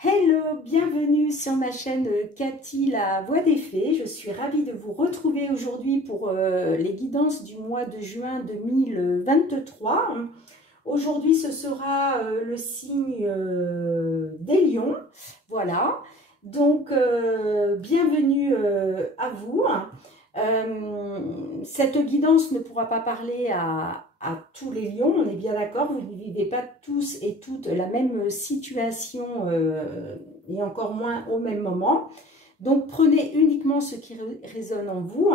Hello, bienvenue sur ma chaîne Cathy, la voix des fées. Je suis ravie de vous retrouver aujourd'hui pour les guidances du mois de juin 2023. Aujourd'hui, ce sera le signe des lions. Voilà, donc bienvenue à vous. Cette guidance ne pourra pas parler à tous les lions, on est bien d'accord, vous ne vivez pas tous et toutes la même situation et encore moins au même moment. Donc prenez uniquement ce qui résonne en vous.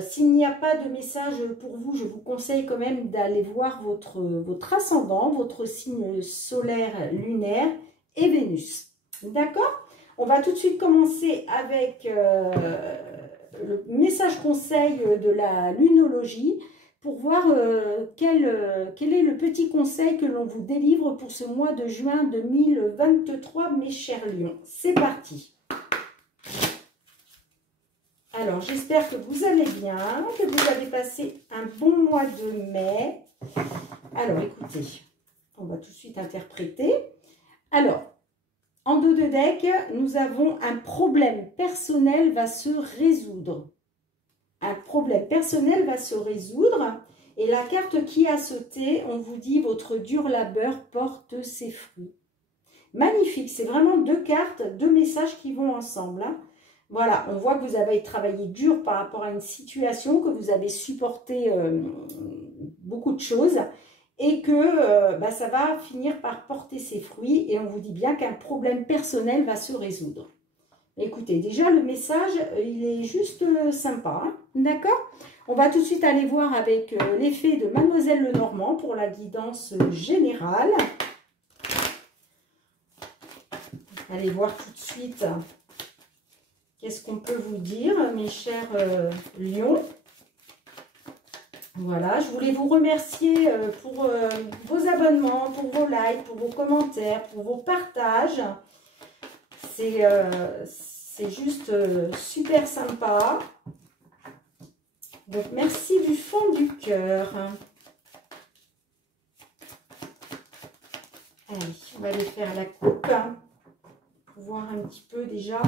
S'il n'y a pas de message pour vous, je vous conseille quand même d'aller voir votre ascendant, votre signe solaire, lunaire et Vénus. D'accord? On va tout de suite commencer avec le message conseil de la lunologie pour voir quel est le petit conseil que l'on vous délivre pour ce mois de juin 2023, mes chers lions. C'est parti. Alors, j'espère que vous allez bien, que vous avez passé un bon mois de mai. Alors, écoutez, on va tout de suite interpréter. Alors, en dos de deck, nous avons un problème personnel va se résoudre. Un problème personnel va se résoudre. Et la carte qui a sauté, on vous dit votre dur labeur porte ses fruits. Magnifique, c'est vraiment deux cartes, deux messages qui vont ensemble. Hein. Voilà, on voit que vous avez travaillé dur par rapport à une situation, que vous avez supporté beaucoup de choses et que ça va finir par porter ses fruits. Et on vous dit bien qu'un problème personnel va se résoudre. Écoutez, déjà le message, il est juste sympa, hein, d'accord? On va tout de suite aller voir avec l'effet de Mademoiselle Lenormand pour la guidance générale. Allez voir tout de suite qu'est-ce qu'on peut vous dire, mes chers lions. Voilà, je voulais vous remercier pour vos abonnements, pour vos likes, pour vos commentaires, pour vos partages. C'est juste super sympa. Donc, merci du fond du cœur. Allez, on va aller faire la coupe. Pour voir un petit peu déjà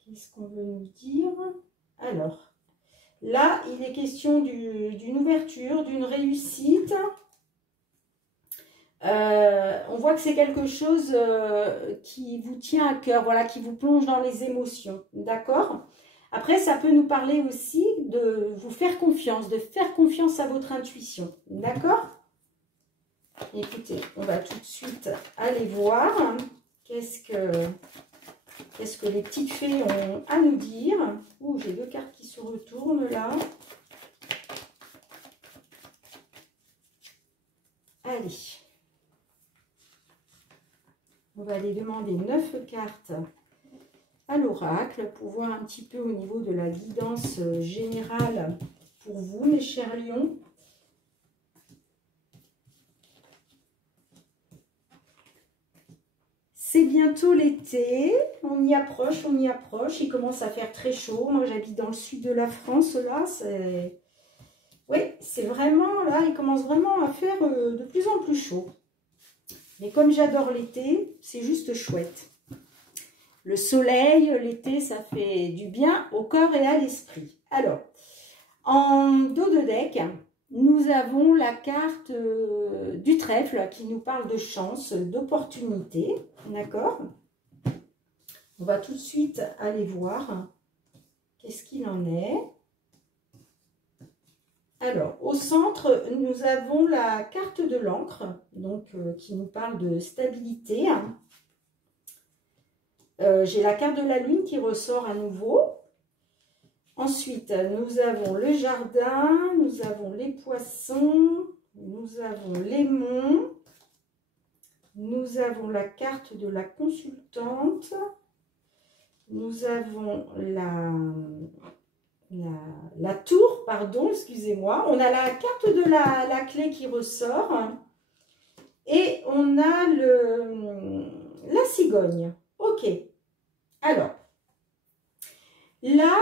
qu'est-ce qu'on veut nous dire. Alors, là, il est question d'une ouverture, d'une réussite. On voit que c'est quelque chose qui vous tient à cœur, voilà, qui vous plonge dans les émotions, d'accord? Après, ça peut nous parler aussi de vous faire confiance, de faire confiance à votre intuition, d'accord? Écoutez, on va tout de suite aller voir qu'est-ce que les petites fées ont à nous dire. Ouh, j'ai deux cartes qui se retournent là. Allez. On va aller demander 9 cartes à l'oracle pour voir un petit peu au niveau de la guidance générale pour vous, mes chers lions. C'est bientôt l'été, on y approche, on y approche. Il commence à faire très chaud. Moi, j'habite dans le sud de la France, là. Oui, c'est vraiment, là, il commence vraiment à faire de plus en plus chaud. Mais comme j'adore l'été, c'est juste chouette. Le soleil, l'été, ça fait du bien au corps et à l'esprit. Alors, en dos de deck, nous avons la carte du trèfle qui nous parle de chance, d'opportunité. D'accord? On va tout de suite aller voir qu'est-ce qu'il en est. Alors, au centre, nous avons la carte de l'encre, donc qui nous parle de stabilité. J'ai la carte de la lune qui ressort à nouveau. Ensuite, nous avons le jardin, nous avons les poissons, nous avons les monts, nous avons la carte de la consultante, nous avons la tour, pardon, excusez-moi. On a la carte de la clé qui ressort et on a la cigogne. Ok. Alors, là,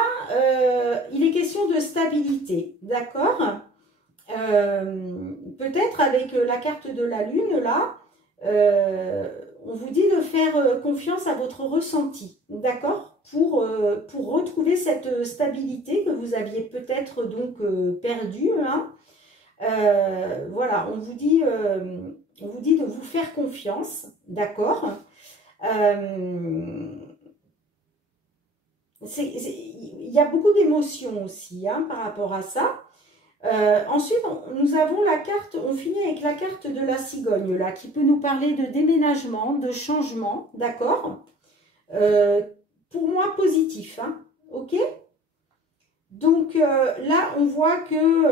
il est question de stabilité, d'accord? Peut-être avec la carte de la lune, là, on vous dit de faire confiance à votre ressenti, d'accord, pour retrouver cette stabilité que vous aviez peut-être donc perdue, hein. Voilà, on vous dit de vous faire confiance, d'accord. Il y a beaucoup d'émotions aussi, hein, par rapport à ça. Ensuite, nous avons la carte, on finit avec la carte de la cigogne, là, qui peut nous parler de déménagement, de changement, d'accord. Pour moi, positif, hein, ok. Donc, là, on voit que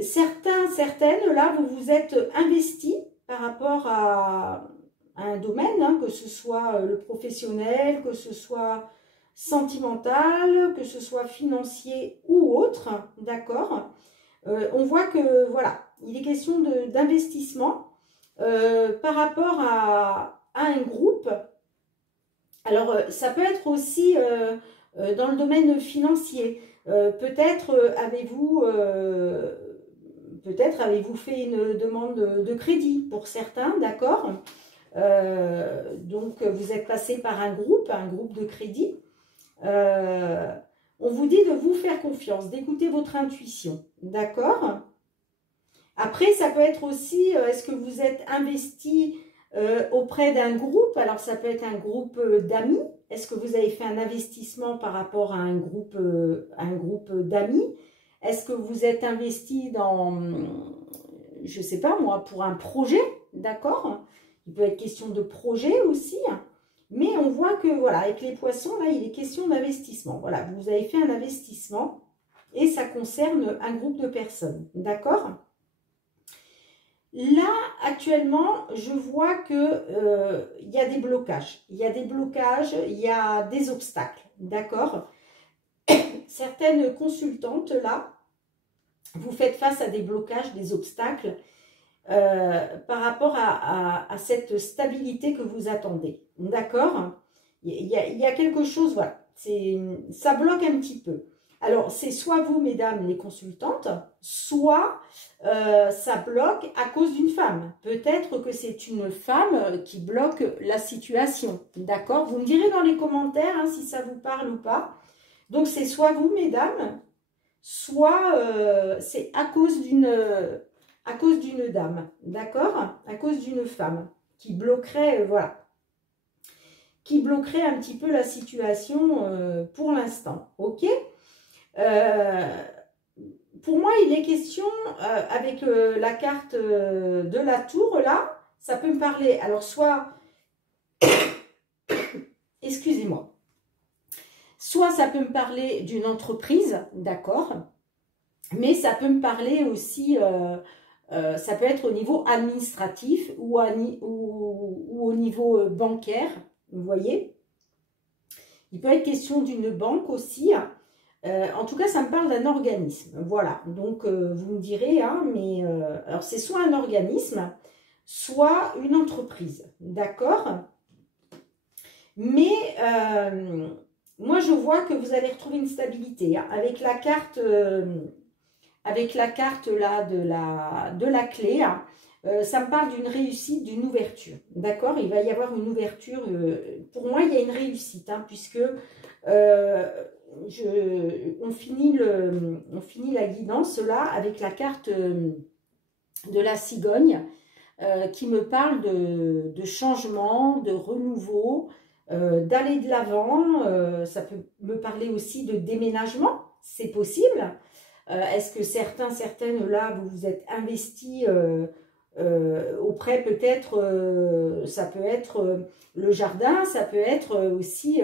certaines, là, vous vous êtes investis par rapport à un domaine, hein, que ce soit le professionnel, que ce soit sentimental, que ce soit financier ou autre, d'accord. On voit que, voilà, il est question d'investissement par rapport à un groupe. Alors, ça peut être aussi dans le domaine financier. Peut-être avez-vous fait une demande de crédit pour certains, d'accord. Donc, vous êtes passé par un groupe de crédit. On vous dit de vous faire confiance, d'écouter votre intuition, d'accord. Après, ça peut être aussi, est-ce que vous êtes investi auprès d'un groupe? Alors, ça peut être un groupe d'amis. Est-ce que vous avez fait un investissement par rapport à un groupe d'amis? Est-ce que vous êtes investi dans, je ne sais pas moi, pour un projet, d'accord? Il peut être question de projet aussi. Mais on voit que, voilà, avec les poissons, là, il est question d'investissement. Voilà, vous avez fait un investissement et ça concerne un groupe de personnes, d'accord? Là, actuellement, je vois que il y a des blocages. Il y a des blocages, il y a des obstacles, d'accord? Certaines consultantes, là, vous faites face à des blocages, des obstacles par rapport à cette stabilité que vous attendez. D'accord? Il y a quelque chose, voilà, ça bloque un petit peu. Alors, c'est soit vous, mesdames les consultantes, soit ça bloque à cause d'une femme. Peut-être que c'est une femme qui bloque la situation. D'accord? Vous me direz dans les commentaires hein, si ça vous parle ou pas. Donc, c'est soit vous, mesdames, soit c'est à cause d'une dame, d'accord? À cause d'une femme qui bloquerait, voilà, qui bloquerait un petit peu la situation pour l'instant, ok? Pour moi, il est question, avec la carte de la tour, là, ça peut me parler, alors soit, excusez-moi, soit ça peut me parler d'une entreprise, d'accord? Mais ça peut me parler aussi... ça peut être au niveau administratif ou au niveau bancaire, vous voyez. Il peut être question d'une banque aussi. En tout cas, ça me parle d'un organisme. Voilà, donc vous me direz, hein, mais alors c'est soit un organisme, soit une entreprise, d'accord? Mais moi, je vois que vous allez retrouver une stabilité hein, avec la carte... là de la clé, hein, ça me parle d'une réussite, d'une ouverture. D'accord? Il va y avoir une ouverture. Pour moi, il y a une réussite, hein, puisque on finit la guidance là avec la carte de la cigogne qui me parle de changement, de renouveau, d'aller de l'avant. Ça peut me parler aussi de déménagement, c'est possible. Est-ce que certaines, là, vous vous êtes investis auprès peut-être, ça peut être le jardin, ça peut être aussi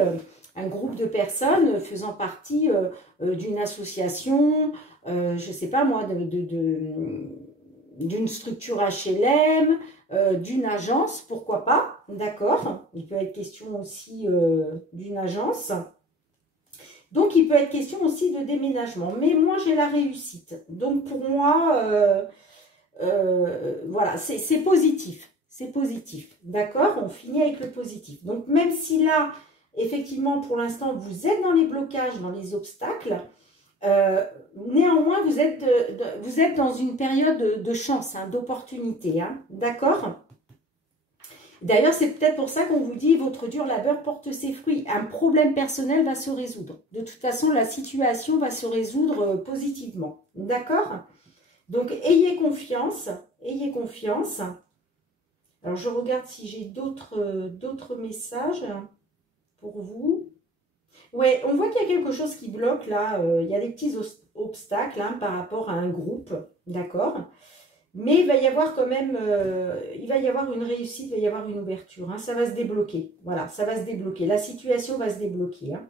un groupe de personnes faisant partie d'une association, je ne sais pas moi, d'une structure HLM, d'une agence, pourquoi pas, d'accord? Il peut être question aussi d'une agence. Donc, il peut être question aussi de déménagement. Mais moi, j'ai la réussite. Donc, pour moi, voilà, c'est positif. C'est positif. D'accord? On finit avec le positif. Donc, même si là, effectivement, pour l'instant, vous êtes dans les blocages, dans les obstacles, néanmoins, vous êtes dans une période de chance, hein, d'opportunité. Hein, d'accord? D'ailleurs, c'est peut-être pour ça qu'on vous dit votre dur labeur porte ses fruits. Un problème personnel va se résoudre. De toute façon, la situation va se résoudre positivement. D'accord? Donc, ayez confiance. Ayez confiance. Alors, je regarde si j'ai d'autres messages pour vous. Ouais, on voit qu'il y a quelque chose qui bloque là. Il y a des petits obstacles hein, par rapport à un groupe. D'accord? Mais il va y avoir quand même, il va y avoir une réussite, il va y avoir une ouverture. Hein, ça va se débloquer. Voilà, ça va se débloquer. La situation va se débloquer. Hein.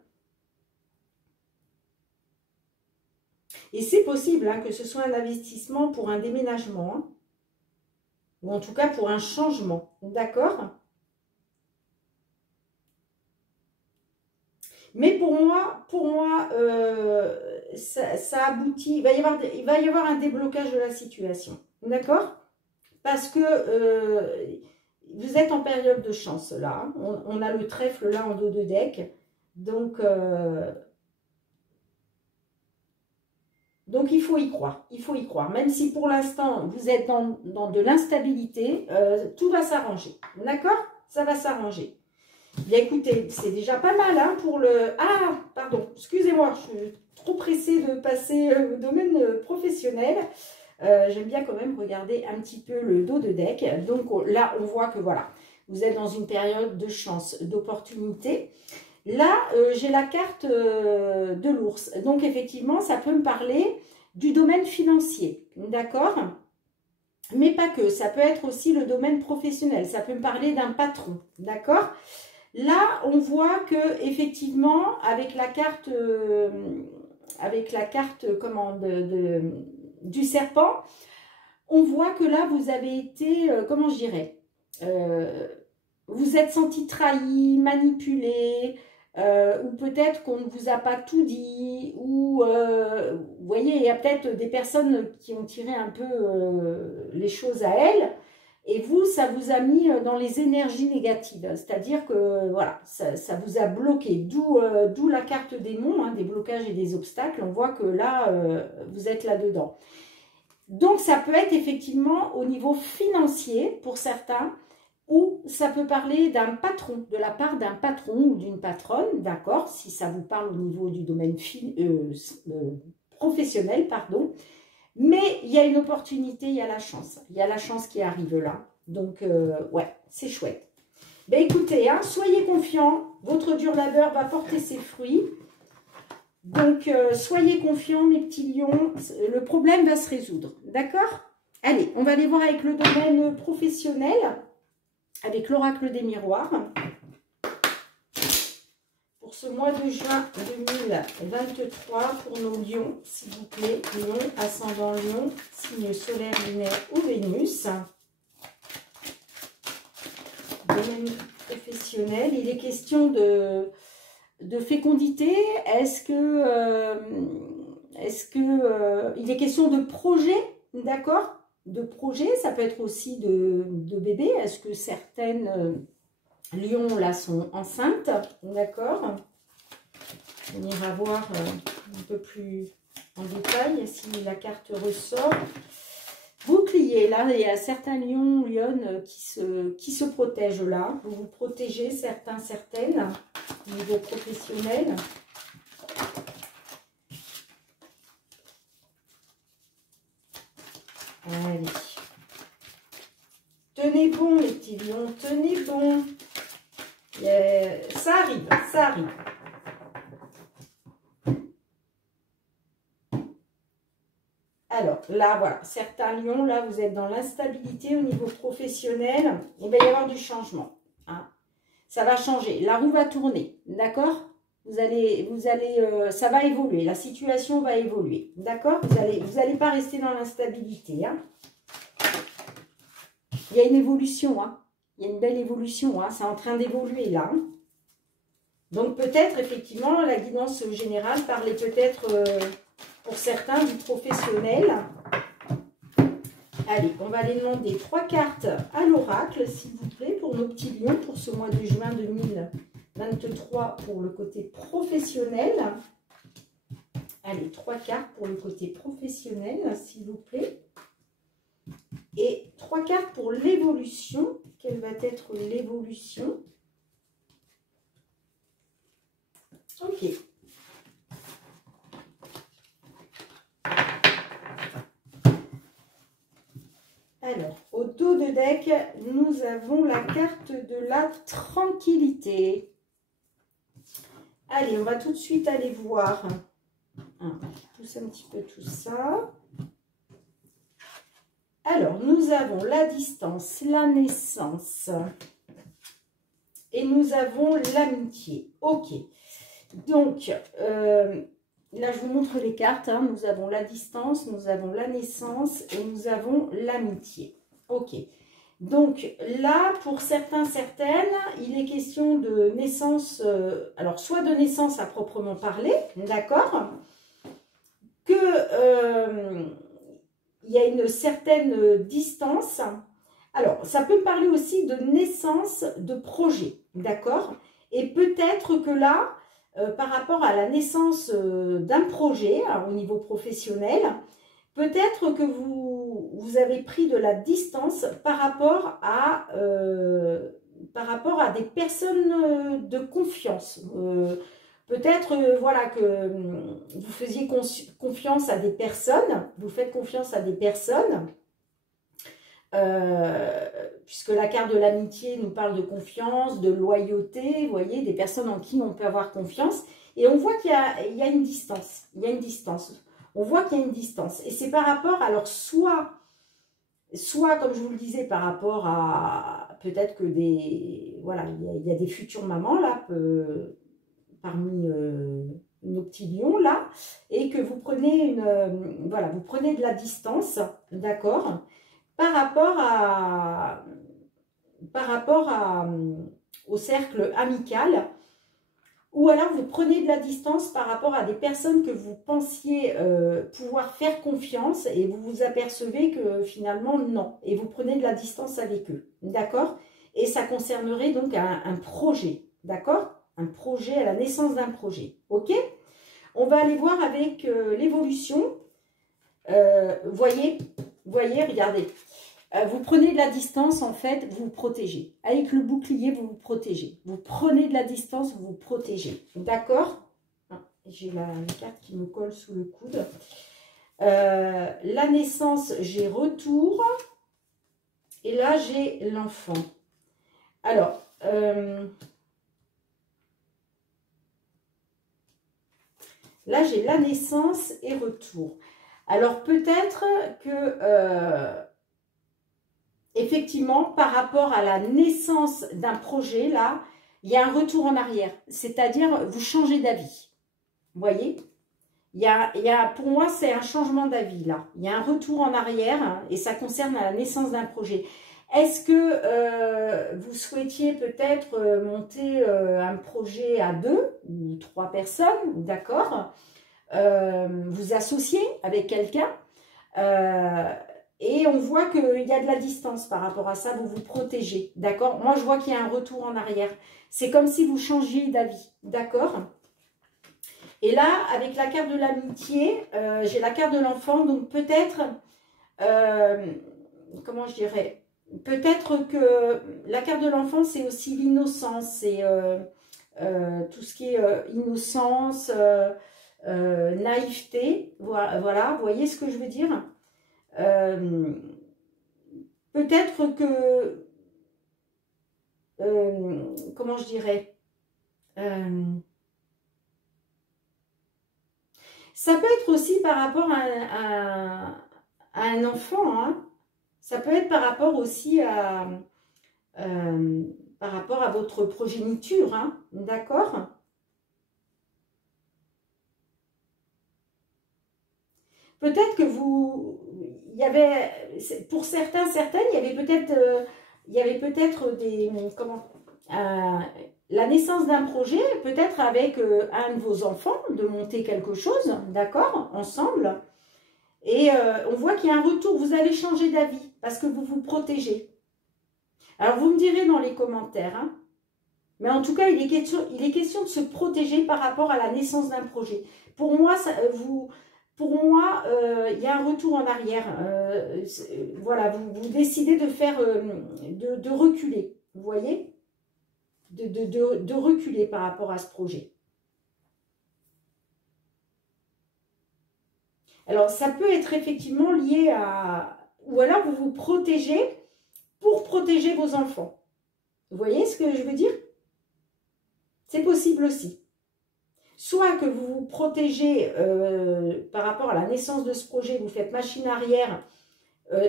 Et c'est possible hein, que ce soit un investissement pour un déménagement. Hein, ou en tout cas pour un changement. D'accord? Mais pour moi ça aboutit. Il va y avoir un déblocage de la situation. D'accord? Parce que vous êtes en période de chance là. On a le trèfle là en dos de deck. Donc il faut y croire. Il faut y croire. Même si pour l'instant vous êtes dans de l'instabilité, tout va s'arranger. D'accord? Ça va s'arranger. Bien écoutez, c'est déjà pas mal hein, pour le... Ah, pardon, excusez-moi, je suis trop pressée de passer au domaine professionnel. J'aime bien quand même regarder un petit peu le dos de deck. Donc là, on voit que voilà, vous êtes dans une période de chance, d'opportunité. Là, j'ai la carte de l'ours. Donc effectivement, ça peut me parler du domaine financier. D'accord ? Mais pas que, ça peut être aussi le domaine professionnel. Ça peut me parler d'un patron. D'accord ? Là, on voit que effectivement, avec la carte comment, du serpent, on voit que là, vous avez été, comment je dirais, vous êtes senti trahi, manipulé, ou peut-être qu'on ne vous a pas tout dit, ou vous voyez, il y a peut-être des personnes qui ont tiré un peu les choses à elles. Et vous, ça vous a mis dans les énergies négatives. C'est-à-dire que, voilà, ça vous a bloqué. D'où la carte démon, hein, des blocages et des obstacles. On voit que là, vous êtes là-dedans. Donc, ça peut être effectivement au niveau financier pour certains, ou ça peut parler d'un patron, de la part d'un patron ou d'une patronne, d'accord, si ça vous parle au niveau du domaine professionnel, pardon. Mais il y a une opportunité, il y a la chance. Il y a la chance qui arrive là. Donc, ouais, c'est chouette. Ben écoutez, hein, soyez confiants. Votre dur labeur va porter ses fruits. Donc, soyez confiants, mes petits lions. Le problème va se résoudre. D'accord? Allez, on va aller voir avec le domaine professionnel, avec l'oracle des miroirs. Pour ce mois de juin 2023, pour nos lions, s'il vous plaît, lion, ascendant lion, signe solaire, lunaire ou Vénus. Domaine professionnel, il est question de fécondité. Est-ce que il est question de projet, d'accord? De projet, ça peut être aussi de bébé. Est-ce que certaines... lions là sont enceintes, d'accord. On ira voir un peu plus en détail si la carte ressort. Bouclier, là il y a certains lions, lionnes qui se protègent là. Vous vous protégez certaines au niveau professionnel. Allez. Tenez bon les petits lions, tenez bon. Ça arrive, ça arrive. Alors, là, voilà, certains lions, là, vous êtes dans l'instabilité au niveau professionnel. Il va y avoir du changement. Hein. Ça va changer. La roue va tourner, d'accord? Vous allez, ça va évoluer. La situation va évoluer, d'accord? Vous allez pas rester dans l'instabilité. Hein. Il y a une évolution, hein. Il y a une belle évolution, hein. C'est en train d'évoluer là. Hein. Donc peut-être effectivement la guidance générale parlait peut-être pour certains du professionnel. Allez, on va aller demander 3 cartes à l'oracle, s'il vous plaît, pour nos petits lions pour ce mois de juin 2023 pour le côté professionnel. Allez, 3 cartes pour le côté professionnel, s'il vous plaît. Et 3 cartes pour l'évolution. quelle va être l'évolution. Ok. Alors, au dos de deck, nous avons la carte de la tranquillité. Allez, on va tout de suite aller voir. Je pousse un petit peu tout ça. Alors, nous avons la distance, la naissance et nous avons l'amitié. Ok. Donc, là, je vous montre les cartes. Hein. Nous avons la distance, nous avons la naissance et nous avons l'amitié. Ok. Donc, là, pour certains, certaines, il est question de naissance, alors soit de naissance à proprement parler, d'accord, que il y a une certaine distance. Alors, ça peut parler aussi de naissance de projet, d'accord? Et peut-être que là, par rapport à la naissance d'un projet au niveau professionnel, peut-être que vous avez pris de la distance par rapport à des personnes de confiance. Peut-être voilà, que vous faisiez confiance à des personnes, vous faites confiance à des personnes, puisque la carte de l'amitié nous parle de confiance, de loyauté, vous voyez, des personnes en qui on peut avoir confiance. Et on voit qu'il y a une distance, on voit qu'il y a une distance. Et c'est par rapport, alors soit comme je vous le disais, par rapport à peut-être que voilà, il y a des futures mamans là, parmi nos petits lions là, et que vous prenez voilà, vous prenez de la distance, d'accord, par rapport au cercle amical, ou alors vous prenez de la distance par rapport à des personnes que vous pensiez pouvoir faire confiance et vous vous apercevez que finalement non, et vous prenez de la distance avec eux, d'accord, et ça concernerait donc un projet, d'accord, un projet, à la naissance d'un projet, ok. On va aller voir avec l'évolution. Voyez, regardez. Vous prenez de la distance, en fait, vous vous protégez. Avec le bouclier, vous vous protégez. Vous prenez de la distance, vous vous protégez. D'accord? J'ai la carte qui me colle sous le coude. La naissance, j'ai retour. Et là, j'ai l'enfant. Alors, là, j'ai la naissance et retour. Alors, peut-être que, effectivement, par rapport à la naissance d'un projet, là, il y a un retour en arrière. C'est-à-dire, vous changez d'avis. Vous voyez? Pour moi, c'est un changement d'avis, là. Il y a un retour en arrière, hein, et ça concerne la naissance d'un projet. Est-ce que vous souhaitiez peut-être monter un projet à 2 ou 3 personnes, d'accord, vous associer avec quelqu'un, et on voit qu'il y a de la distance par rapport à ça, vous vous protégez, d'accord? Moi, je vois qu'il y a un retour en arrière. C'est comme si vous changiez d'avis, d'accord? Et là, avec la carte de l'amitié, j'ai la carte de l'enfant, donc peut-être, comment je dirais, peut-être que la carte de l'enfant, c'est aussi l'innocence, c'est tout ce qui est innocence, naïveté, voilà, vous voyez ce que je veux dire? Peut-être que, comment je dirais, ça peut être aussi par rapport à un enfant, hein. Ça peut être par rapport aussi par rapport à votre progéniture, hein, d'accord? Peut-être que il y avait, pour certains, certaines, il y avait peut-être des, comment, la naissance d'un projet, peut-être avec un de vos enfants, de monter quelque chose, d'accord, ensemble. Et on voit qu'il y a un retour, vous allez changer d'avis, parce que vous vous protégez. Alors, vous me direz dans les commentaires, hein, mais en tout cas, il est question de se protéger par rapport à la naissance d'un projet. Pour moi, pour moi, il y a un retour en arrière. Voilà, vous décidez de faire, de reculer, vous voyez, de reculer par rapport à ce projet. Alors, ça peut être effectivement lié à... Ou alors, vous vous protégez pour protéger vos enfants. Vous voyez ce que je veux dire? C'est possible aussi. Soit que vous vous protégez par rapport à la naissance de ce projet, vous faites machine arrière,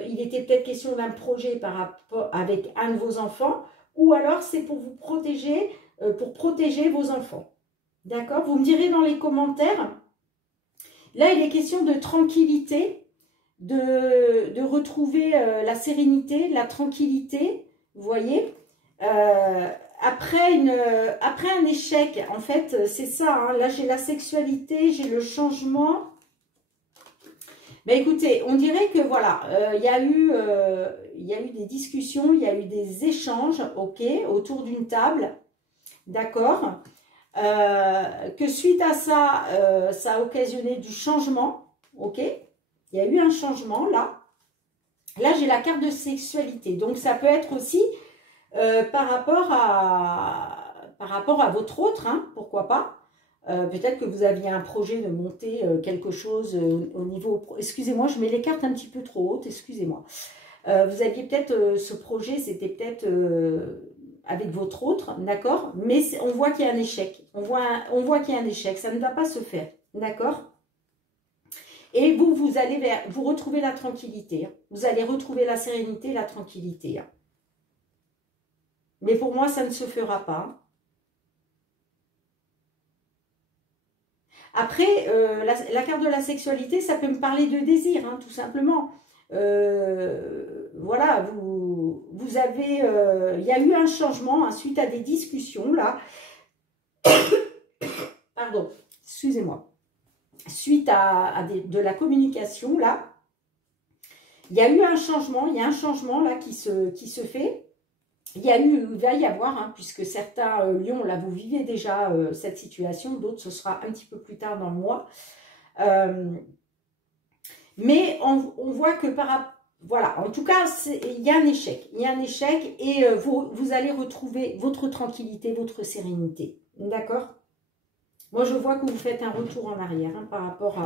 il était peut-être question d'un projet par rapport avec un de vos enfants, ou alors c'est pour vous protéger, pour protéger vos enfants. D'accord? Vous me direz dans les commentaires. Là, il est question de tranquillité, de retrouver la sérénité, la tranquillité, vous voyez. Après un échec, en fait, c'est ça, hein, là j'ai la sexualité, j'ai le changement. Mais écoutez, on dirait que voilà, il y a eu des discussions, il y a eu des échanges, ok, autour d'une table, d'accord, que suite à ça, ça a occasionné du changement, ok, il y a eu un changement là. Là j'ai la carte de sexualité, donc ça peut être aussi par rapport à votre autre, hein, pourquoi pas. Peut-être que vous aviez un projet de monter quelque chose au niveau... Excusez-moi, je mets les cartes un petit peu trop hautes, excusez-moi. Vous aviez peut-être ce projet, c'était peut-être avec votre autre, d'accord? Mais on voit qu'il y a un échec. On voit qu'il y a un échec, ça ne va pas se faire, d'accord? Et vous allez vous retrouver la tranquillité. Hein. Vous allez retrouver la sérénité, la tranquillité. Hein. Mais pour moi, ça ne se fera pas. Après, la carte de la sexualité, ça peut me parler de désir, hein, tout simplement. Voilà, vous avez... il y a eu un changement hein, suite à des discussions, là. Pardon, excusez-moi. Suite à de la communication, là. Il y a eu un changement, il y a un changement, là, qui se fait. Il va y avoir, hein, puisque certains lions, là, vous vivez déjà cette situation, d'autres, ce sera un petit peu plus tard dans le mois. Mais on voit que voilà, en tout cas, il y a un échec. Il y a un échec et vous allez retrouver votre tranquillité, votre sérénité. D'accord? Moi, je vois que vous faites un retour en arrière hein, par rapport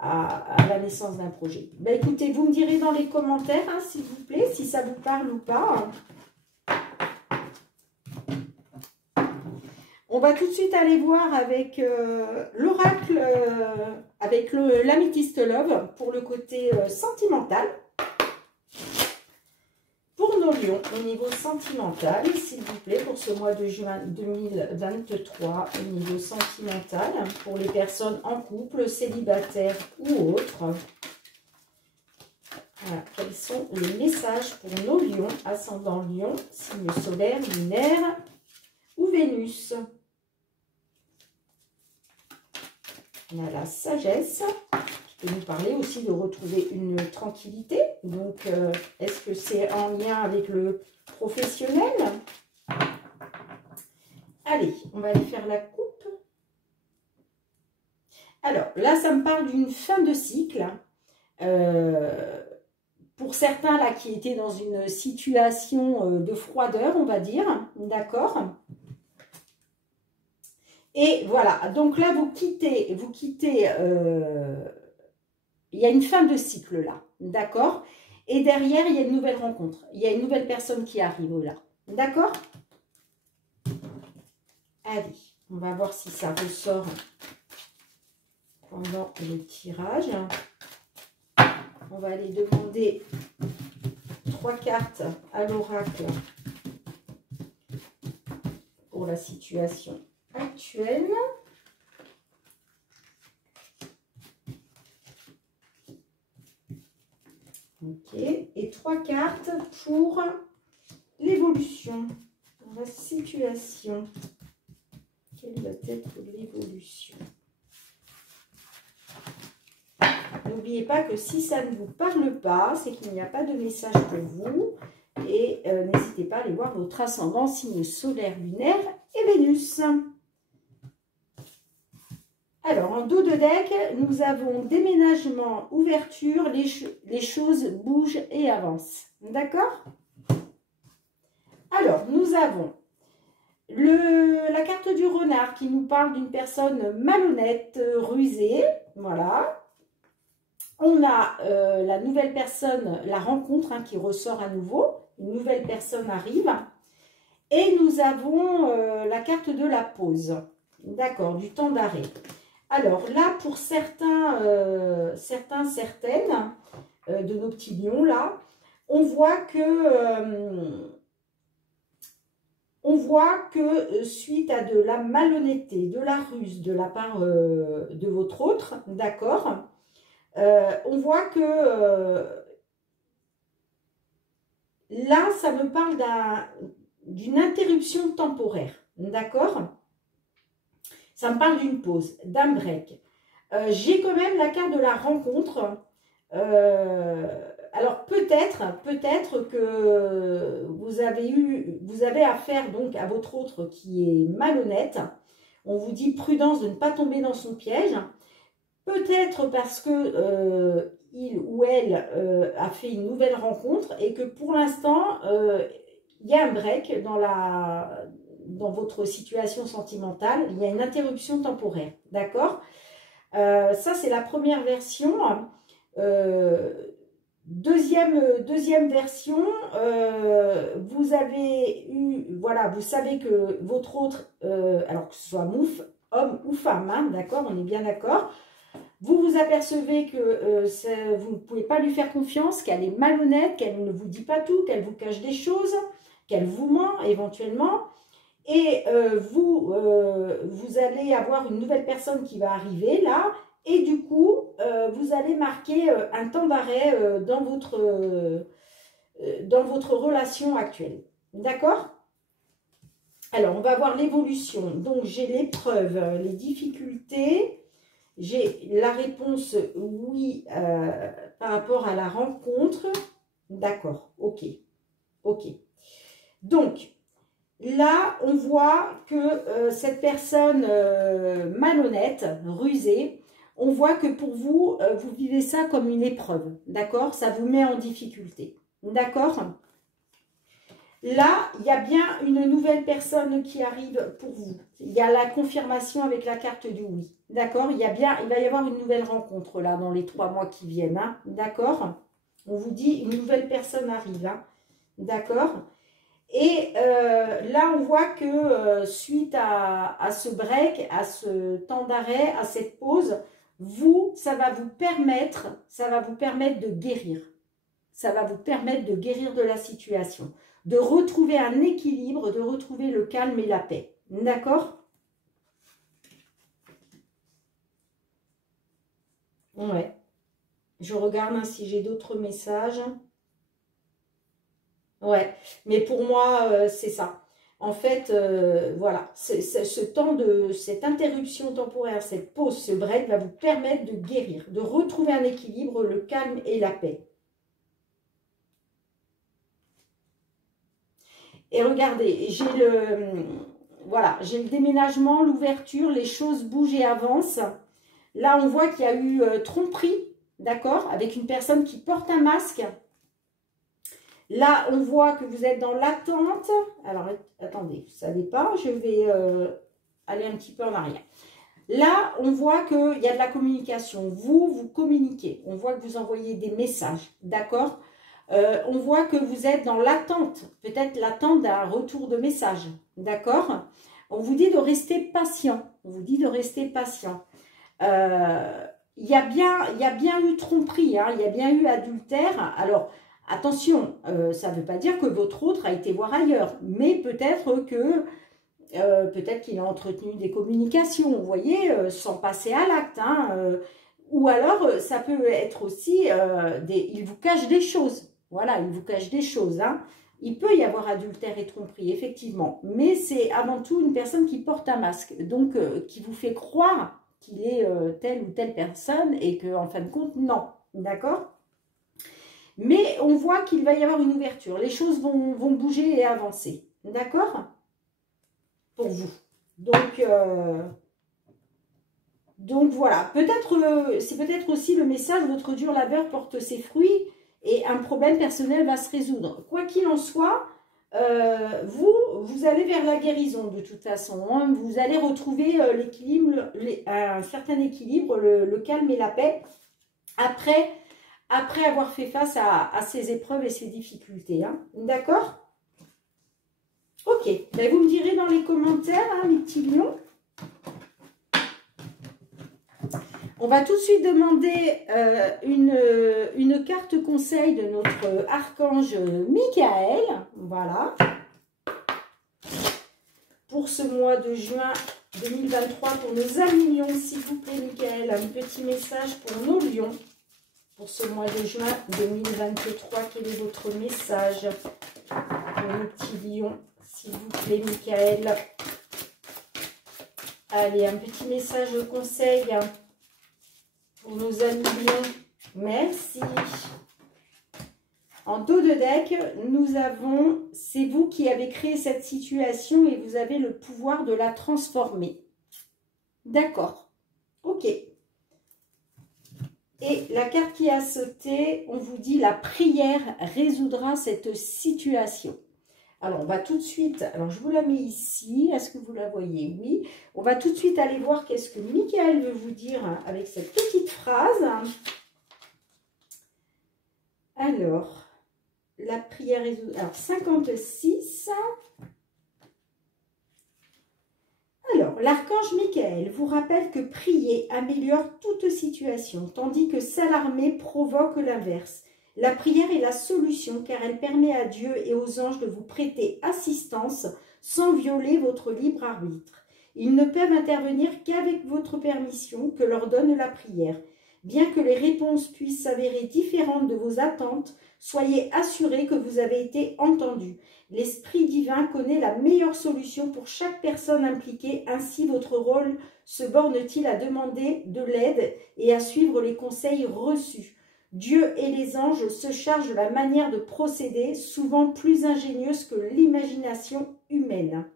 à la naissance d'un projet. Ben, écoutez, vous me direz dans les commentaires, hein, s'il vous plaît, si ça vous parle ou pas. Hein. On va tout de suite aller voir avec l'oracle, avec l'améthyste love pour le côté sentimental. Pour nos lions, au niveau sentimental, s'il vous plaît, pour ce mois de juin 2023, au niveau sentimental, pour les personnes en couple, célibataires ou autres. Voilà, quels sont les messages pour nos lions, ascendant lion, signe solaire, lunaire ou Vénus? On a la sagesse, qui peut nous parler aussi de retrouver une tranquillité. Donc, est-ce que c'est en lien avec le professionnel? Allez, on va aller faire la coupe. Alors, là, ça me parle d'une fin de cycle. Pour certains, là, qui étaient dans une situation de froideur, on va dire. D'accord ? Et voilà, donc là, vous quittez, il y a une fin de cycle là, d'accord? Et derrière, il y a une nouvelle rencontre, il y a une nouvelle personne qui arrive là, d'accord? Allez, on va voir si ça ressort pendant le tirage. On va aller demander 3 cartes à l'oracle pour la situation actuelle. Ok, et 3 cartes pour l'évolution, la situation. Quelle va être l'évolution? N'oubliez pas que si ça ne vous parle pas, c'est qu'il n'y a pas de message pour vous. Et n'hésitez pas à aller voir votre ascendant, signe solaire, lunaire et Vénus. Alors, en dos de deck, nous avons déménagement, ouverture, les choses bougent et avancent. D'accord? Alors, nous avons la carte du renard qui nous parle d'une personne malhonnête, rusée. Voilà. On a la nouvelle personne, la rencontre qui ressort à nouveau. Une nouvelle personne arrive. Et nous avons la carte de la pause. D'accord, du temps d'arrêt. Alors là, pour certaines de nos petits lions, là, on voit que suite à de la malhonnêteté, de la ruse de la part de votre autre, d'accord, on voit que là, ça me parle d'une interruption temporaire, d'accord? Ça me parle d'une pause, d'un break. J'ai quand même la carte de la rencontre. Alors peut-être que vous avez affaire donc à votre autre qui est malhonnête. On vous dit prudence de ne pas tomber dans son piège. Peut-être parce que il ou elle a fait une nouvelle rencontre et que pour l'instant, il y a un break dans votre situation sentimentale. Il y a une interruption temporaire, d'accord? Ça, c'est la première version. Deuxième version, vous avez eu, voilà, vous savez que votre autre, alors que ce soit homme ou femme, hein, d'accord, on est bien d'accord, vous vous apercevez que vous ne pouvez pas lui faire confiance, qu'elle est malhonnête, qu'elle ne vous dit pas tout, qu'elle vous cache des choses, qu'elle vous ment éventuellement. Et vous allez avoir une nouvelle personne qui va arriver là. Et du coup, vous allez marquer un temps d'arrêt dans votre relation actuelle. D'accord? Alors, on va voir l'évolution. Donc, j'ai l'épreuve, les difficultés. J'ai la réponse oui par rapport à la rencontre. D'accord, ok. Ok. Donc, là, on voit que cette personne malhonnête, rusée, on voit que pour vous, vous vivez ça comme une épreuve, d'accord? Ça vous met en difficulté, d'accord? Là, il y a bien une nouvelle personne qui arrive pour vous. Il y a la confirmation avec la carte du oui, d'accord? Il va y avoir une nouvelle rencontre là dans les 3 mois qui viennent, hein, d'accord? On vous dit une nouvelle personne arrive, hein, d'accord? Et là, on voit que suite à ce break, à ce temps d'arrêt, à cette pause, ça va vous permettre de guérir. Ça va vous permettre de guérir de la situation, de retrouver un équilibre, de retrouver le calme et la paix. D'accord? Ouais. Je regarde si j'ai d'autres messages. Ouais, mais pour moi, c'est ça. En fait, voilà, cette interruption temporaire, cette pause, ce break va vous permettre de guérir, de retrouver un équilibre, le calme et la paix. Et regardez, j'ai le déménagement, l'ouverture, les choses bougent et avancent. Là, on voit qu'il y a eu tromperie, d'accord, avec une personne qui porte un masque. Là, on voit que vous êtes dans l'attente. Alors, attendez, vous ne savez pas, je vais aller un petit peu en arrière. Là, on voit qu'il y a de la communication. Vous communiquez. On voit que vous envoyez des messages, d'accord? On voit que vous êtes dans l'attente, peut-être l'attente d'un retour de message, d'accord? On vous dit de rester patient. On vous dit de rester patient. Il y a bien eu tromperie, hein, il y a bien eu adultère. Alors, attention, ça ne veut pas dire que votre autre a été voir ailleurs, mais peut-être qu'il a entretenu des communications, vous voyez, sans passer à l'acte. Hein, ou alors, ça peut être aussi, il vous cache des choses. Voilà, il vous cache des choses. Hein. Il peut y avoir adultère et tromperie, effectivement, mais c'est avant tout une personne qui porte un masque, donc qui vous fait croire qu'il est telle ou telle personne et qu'en fin de compte, non. D'accord ? Mais on voit qu'il va y avoir une ouverture. Les choses vont bouger et avancer. D'accord? Pour vous. Donc, Donc voilà, peut-être c'est peut-être aussi le message, votre dur labeur porte ses fruits et un problème personnel va se résoudre. Quoi qu'il en soit, vous allez vers la guérison de toute façon. Hein. Vous allez retrouver l'équilibre, un certain équilibre, le calme et la paix après avoir fait face à ces épreuves et ces difficultés. Hein. D'accord? Ok, ben vous me direz dans les commentaires, hein, mes petits lions. On va tout de suite demander une carte conseil de notre archange Michael. Voilà. Pour ce mois de juin 2023, pour nos amis lions, s'il vous plaît, Michael, un petit message pour nos lions. Pour ce mois de juin 2023, quel est votre message pour nos petits lions, s'il vous plaît, Michael? Allez, un petit message de conseil pour nos amis lions. Merci. En dos de deck, nous avons, c'est vous qui avez créé cette situation et vous avez le pouvoir de la transformer. D'accord. Ok. Et la carte qui a sauté, on vous dit la prière résoudra cette situation. Alors, on va tout de suite, alors je vous la mets ici, est-ce que vous la voyez? Oui. On va tout de suite aller voir qu'est-ce que Michael veut vous dire avec cette petite phrase. Alors, la prière résout... Alors, 56. Alors, l'archange Michael vous rappelle que prier améliore toute situation, tandis que s'alarmer provoque l'inverse. La prière est la solution car elle permet à Dieu et aux anges de vous prêter assistance sans violer votre libre arbitre. Ils ne peuvent intervenir qu'avec votre permission que leur donne la prière. Bien que les réponses puissent s'avérer différentes de vos attentes, soyez assurés que vous avez été entendus. L'Esprit divin connaît la meilleure solution pour chaque personne impliquée, ainsi votre rôle se borne-t-il à demander de l'aide et à suivre les conseils reçus. Dieu et les anges se chargent de la manière de procéder, souvent plus ingénieuse que l'imagination humaine.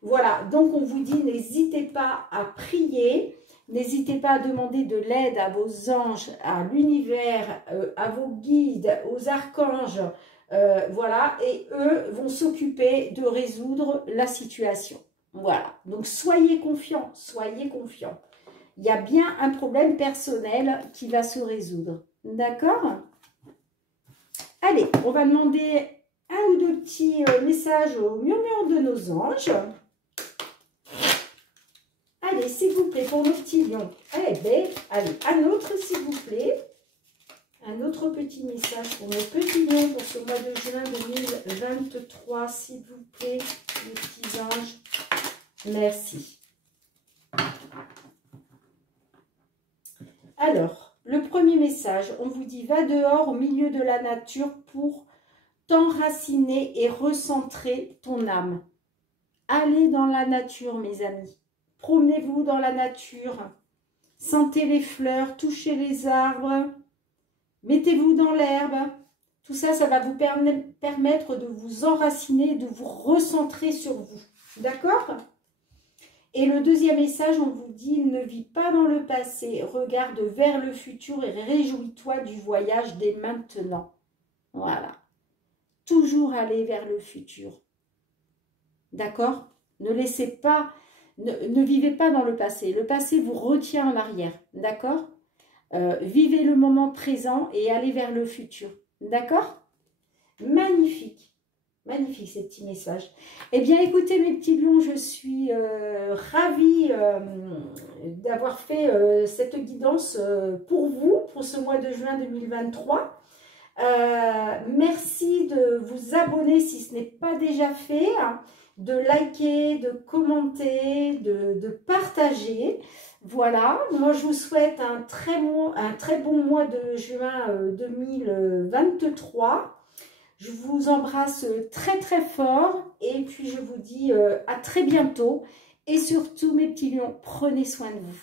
Voilà, donc on vous dit, n'hésitez pas à prier, n'hésitez pas à demander de l'aide à vos anges, à l'univers, à vos guides, aux archanges, voilà, et eux vont s'occuper de résoudre la situation. Voilà, donc soyez confiants, soyez confiants. Il y a bien un problème personnel qui va se résoudre. D'accord? Allez, on va demander un ou deux petits messages au murmure de nos anges. Allez, s'il vous plaît, pour nos petits lions. Allez, allez, un autre, s'il vous plaît. Un autre petit message pour nos petits lions pour ce mois de juin 2023, s'il vous plaît, les petits anges. Merci. Alors, le premier message, on vous dit, va dehors au milieu de la nature pour t'enraciner et recentrer ton âme. Allez dans la nature, mes amis. Promenez-vous dans la nature. Sentez les fleurs, touchez les arbres. Mettez-vous dans l'herbe. Tout ça, ça va vous permettre de vous enraciner, de vous recentrer sur vous. D'accord ? Et le deuxième message, on vous dit, ne vis pas dans le passé, regarde vers le futur et réjouis-toi du voyage dès maintenant. Voilà. Toujours aller vers le futur. D'accord? Ne laissez pas, ne vivez pas dans le passé. Le passé vous retient en arrière. D'accord? Vivez le moment présent et allez vers le futur. D'accord? Magnifique. Magnifique ces petits messages. Eh bien, écoutez mes petits lions, je suis ravie d'avoir fait cette guidance pour vous, pour ce mois de juin 2023. Merci de vous abonner si ce n'est pas déjà fait, hein, de liker, de commenter, de partager. Voilà, moi je vous souhaite un très bon mois de juin 2023. Je vous embrasse très très fort et puis je vous dis à très bientôt. Et surtout mes petits lions, prenez soin de vous.